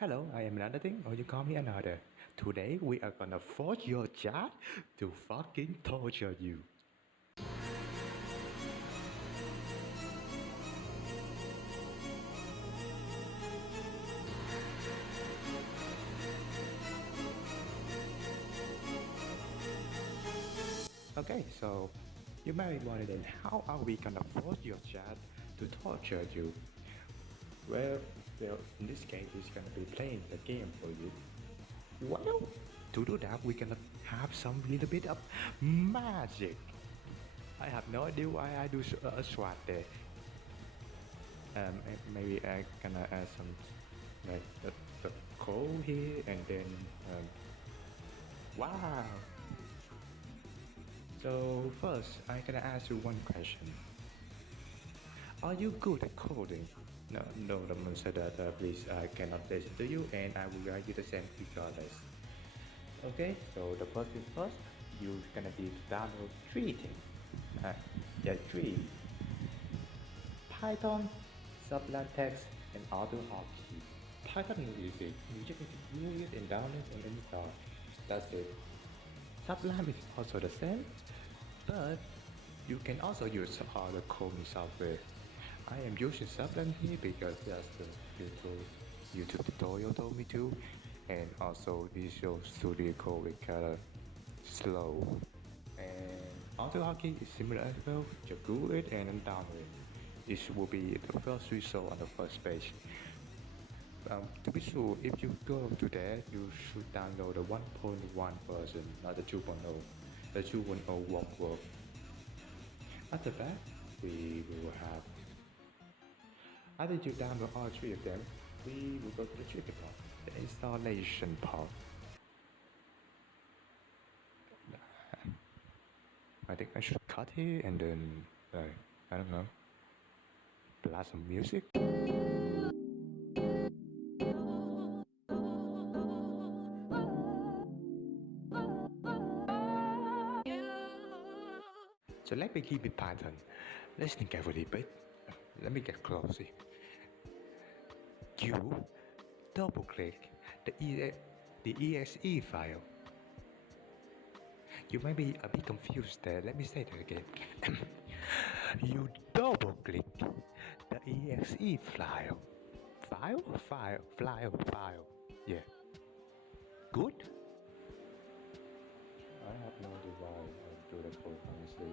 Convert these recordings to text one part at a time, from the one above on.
Hello, I am another thing, or you call me another. Today we are gonna force your chat to fucking torture you. Okay, so you may be wondering how are we gonna force your chat to torture you? Well, well, in this case, we're gonna be playing the game for you. Well, to do that, we're gonna have some little bit of magic. I have no idea why I do a swat there. Maybe I gonna add some like the code here and then wow. So first, I gonna ask you one question. Are you good at coding? No, the man said that please I cannot listen to you and I will write you the same regardless. Okay, so the first thing first, you gonna need to download three things. Yeah, three. Python, Sublime Text, and AutoHotkey. Python is easy. You just need to view it and download and install. That's it. Sublime is also the same, but you can also use other coding software. I am using Sublime here because that's the YouTube tutorial told me to, and also Visual Studio Code is kinda slow. And AutoHotkey is similar as well. Just Google it and then download it. This will be the first result on the first page. To be sure, if you go to there, you should download the 1.1 version, not the 2.0. The 2.0 won't work. After that, we will have. After you download all three of them, we will go to the tricky part, the installation part. I think I should cut here and then, I don't know, blast some music. So let me keep it Python. Listen carefully, but let me get close here. You double click the exe file. You might be a bit confused there. Let me say that again. You double click the exe file. File. Yeah. Good? I have no idea why I do that for honestly.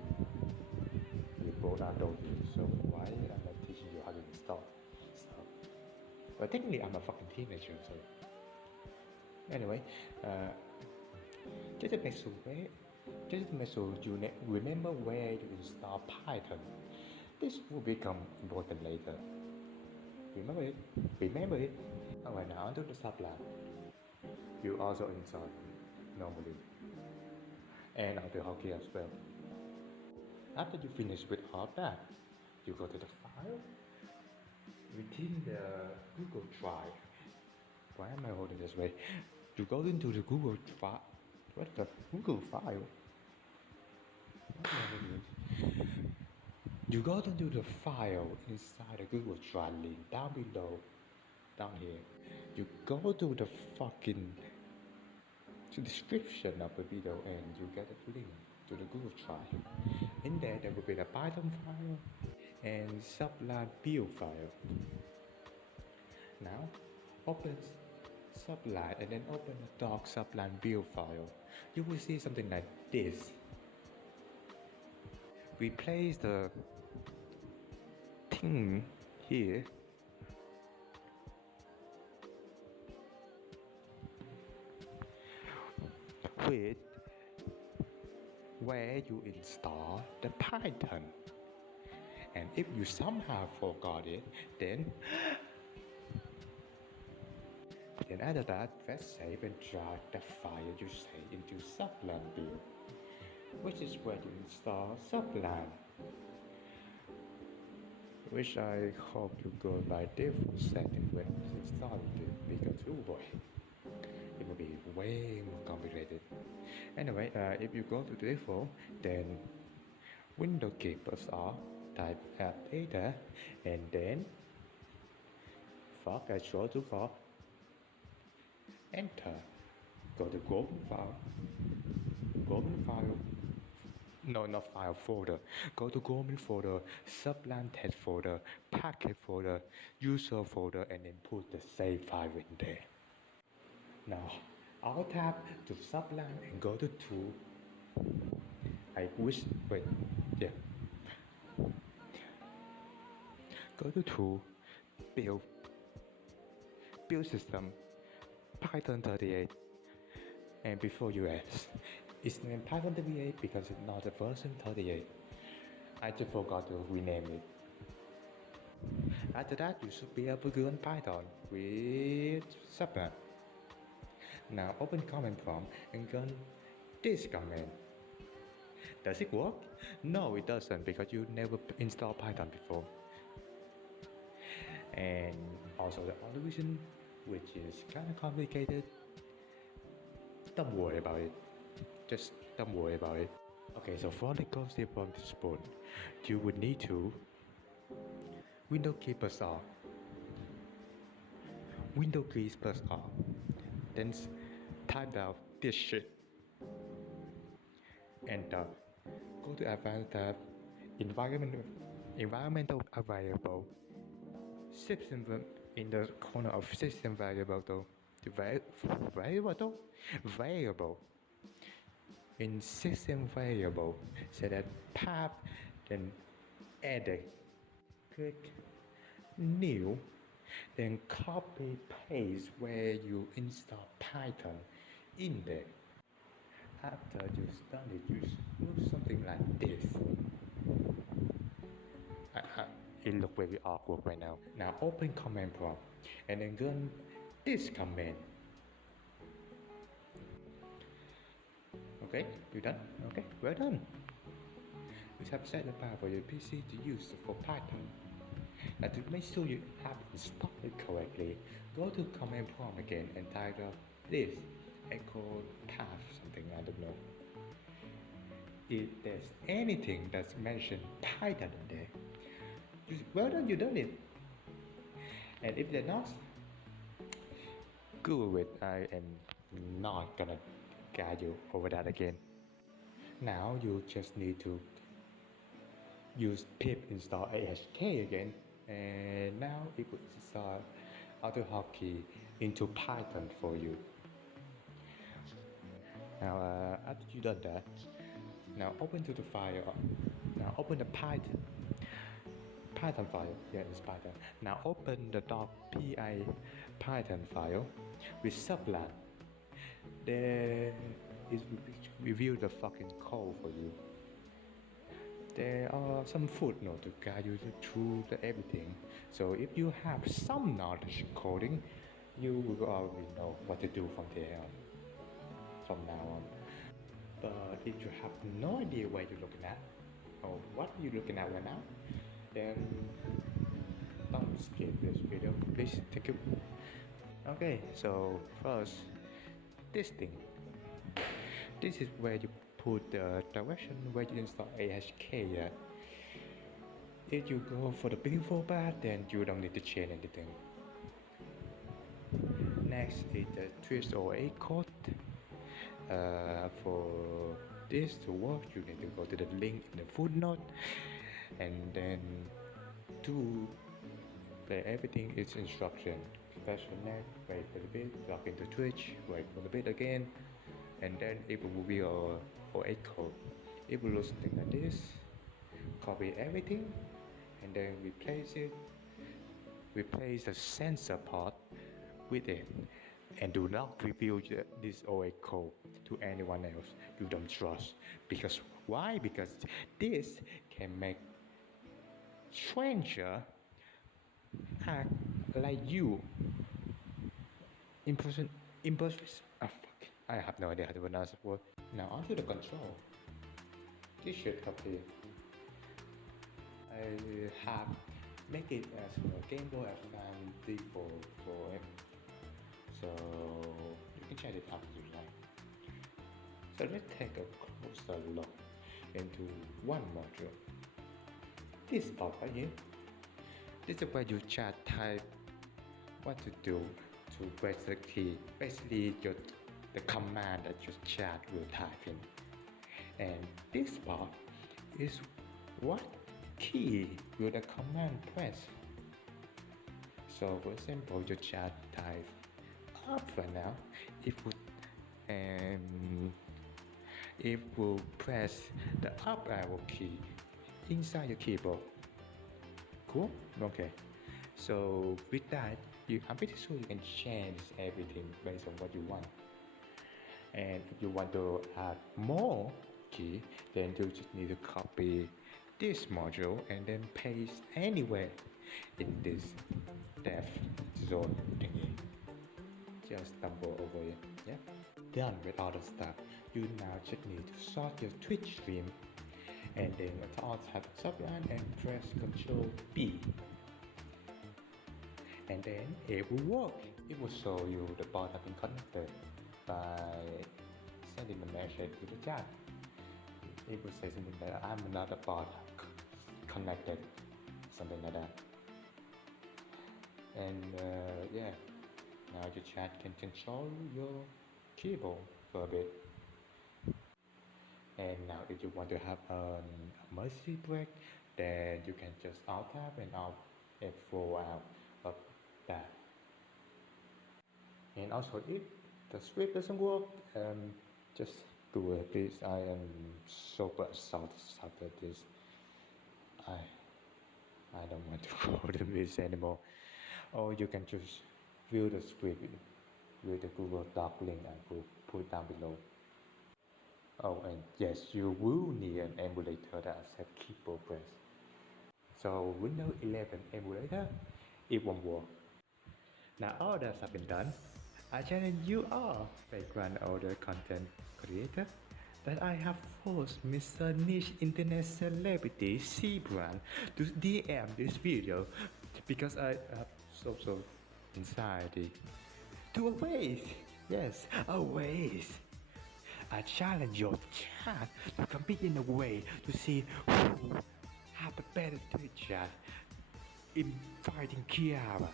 We both are adults, so why am I teaching you how to install stuff? But technically, I'm a fucking teenager, so. Anyway, just to make sure you remember where you install Python. This will become important later. Remember it? Remember it? Alright, now onto the sublime. You also install normally. And on the hockey as well. After you finish with all that, you go to the file within the Google Drive. Why am I holding this way? You go into the Google file. What the Google file? You go into the file inside the Google Drive link down below, down here. You go to the fucking description of the video and you get a link to the Google Drive. In there will be the Python file and Sublime build file. Now open Sublime and then open the doc Sublime build file. You will see something like this. Replace the thing here with where you install the Python. And if you somehow forgot it, then after that, press save and drag the file you saved into Sublime build, which is where you install Sublime. Which I hope you go by default setting when installing it, because oh boy, it will be way more complicated. Anyway, if you go to default, then window key plus R, type add data, and then fork Control to fork, enter, go to global file, no, not file, folder, go to global folder, sublime text folder, packet folder, user folder, and then put the save file in there. Now, Alt tab to sublime and go to tool. Yeah. Go to tool, build system, Python 38, and before US. It's named Python 38 because it's not the version 38. I just forgot to rename it. After that, you should be able to run Python with Sublime. Now open command prompt and run this command. Does it work? No, it doesn't because you never installed Python before. And also the other reason, which is kind of complicated, don't worry about it. Just don't worry about it. Okay, so for the code step from this point, you would need to Windows key plus R. Windows key plus R. Then type down this shit. Enter. Go to Advanced tab, Environmental Variable. System in the corner of System Variable though. Variable. In System Variable, say that path, then edit. Click New, then copy paste where you install Python in there. After you've done it, you do something like this. It looks very awkward right now. Now open command prompt and then run this command. Okay, you done? Okay, well done. You have set the file for your PC to use for Python. Now to make sure you have installed it correctly, go to command prompt again and type up this echo path something, I don't know. If there's anything that's mentioned Python in there, well done, you done it. And if they're not, Google it. I am not gonna guide you over that again. Now you just need to use pip install AHK again, and now it will install AutoHotkey into Python for you. Now after you done that, now open to the file. Now open the Python file. Yeah, it's Python. Now open the .py Python file with Sublime. Then it will review the fucking code for you. There are some footnotes to guide you through everything. So if you have some knowledge in coding, you will already know what to do from there on. From now on. But if you have no idea what you're looking at or what you're looking at right now, then don't skip this video, please. Thank you. Okay, so first, this thing. This is where you put the direction where you install AHK. If you go for the beautiful path, then you don't need to change anything. Next is the twist OA code. For this to work, you need to go to the link in the footnote and then do everything is instruction. Press connect, wait for a bit, log into Twitch, wait for a bit again, and then it will be your OA code. It will look something like this. Copy everything and then replace the sensor part with it. And do not reveal this OA code to anyone else you don't trust. Because why? Because this can make stranger act like you. I have no idea how to pronounce the word. Now onto the control. This should appear. I have make it as a Game Boy Advance default for it. So you can check it out if you like. So let's take a closer look into one module. This part right here. This is where you chat type what to do to press the key. Basically, the command that your chat will type in. And this part is what key will the command press. So for example, your chat type up for now. It will press the up arrow key inside your keyboard. Cool? Okay. So with that, I'm pretty sure you can change everything based on what you want. And if you want to add more key, then you just need to copy this module and then paste anywhere in this depth zone thingy. Just stumble over it. Yeah. Done with all the stuff. You now just need to sort your Twitch stream, and then alt tab subline and press Ctrl B. And then it will work. It will show you the bot has been connected by sending a message to the chat. It will say something like I'm another bot connected, something like that. And yeah, now your chat can control your keyboard for a bit. And now if you want to have a mercy break, then you can just alt tab and alt F4 out of that. And also if the script doesn't work, just do it please. I am super salty at this. I don't want to go to this anymore. Or you can just view the script with the Google Doc link I will put down below. Oh, and yes, you will need an emulator that accepts keyboard press. So Windows 11 emulator, it won't work. Now all that has been done, I challenge you all, background order content creator, that I have forced Mr. Niche Internet Celebrity C-Brand to DM this video because I have social anxiety. To a waste! Yes, a waste! I challenge your chat to compete in a way to see who have the better Twitch chat in fighting Kiara.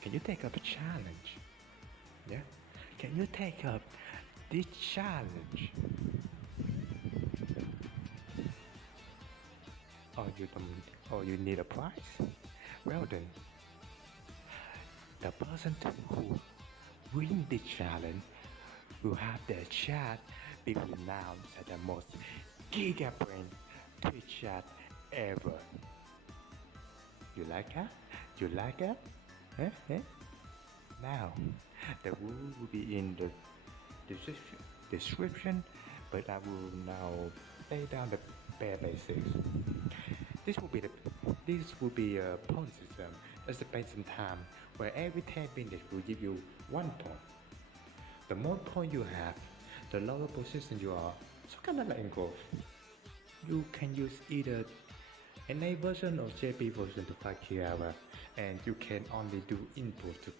Can you take up a challenge? Yeah? Can you take up this challenge? Or you need a prize? Well then, the person who win the challenge will have their chat be renowned as the most gigabrain Twitch chat ever. You like that? You like that? Eh? Now, the rule will be in the description, but I will now lay down the bare basics. This will be a point system. That's based on time, where every 10 minutes will give you 1 point. The more point you have, the lower position you are. So kind of like in golf. You can use either NA version or JP version to fight Kiara, and you can only do input to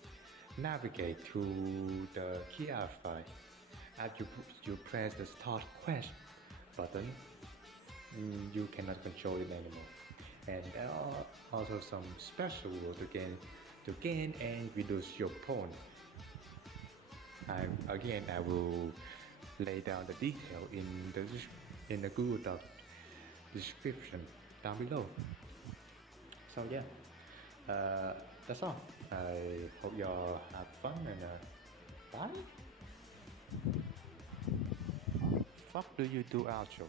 navigate to the Kiara fight. After you press the start quest button, you cannot control it anymore. And there are also some special rules to gain and reduce your point. I will lay down the detail in the Google Doc description down below. So yeah, that's all. I hope y'all have fun and bye. Fuck do you do outro?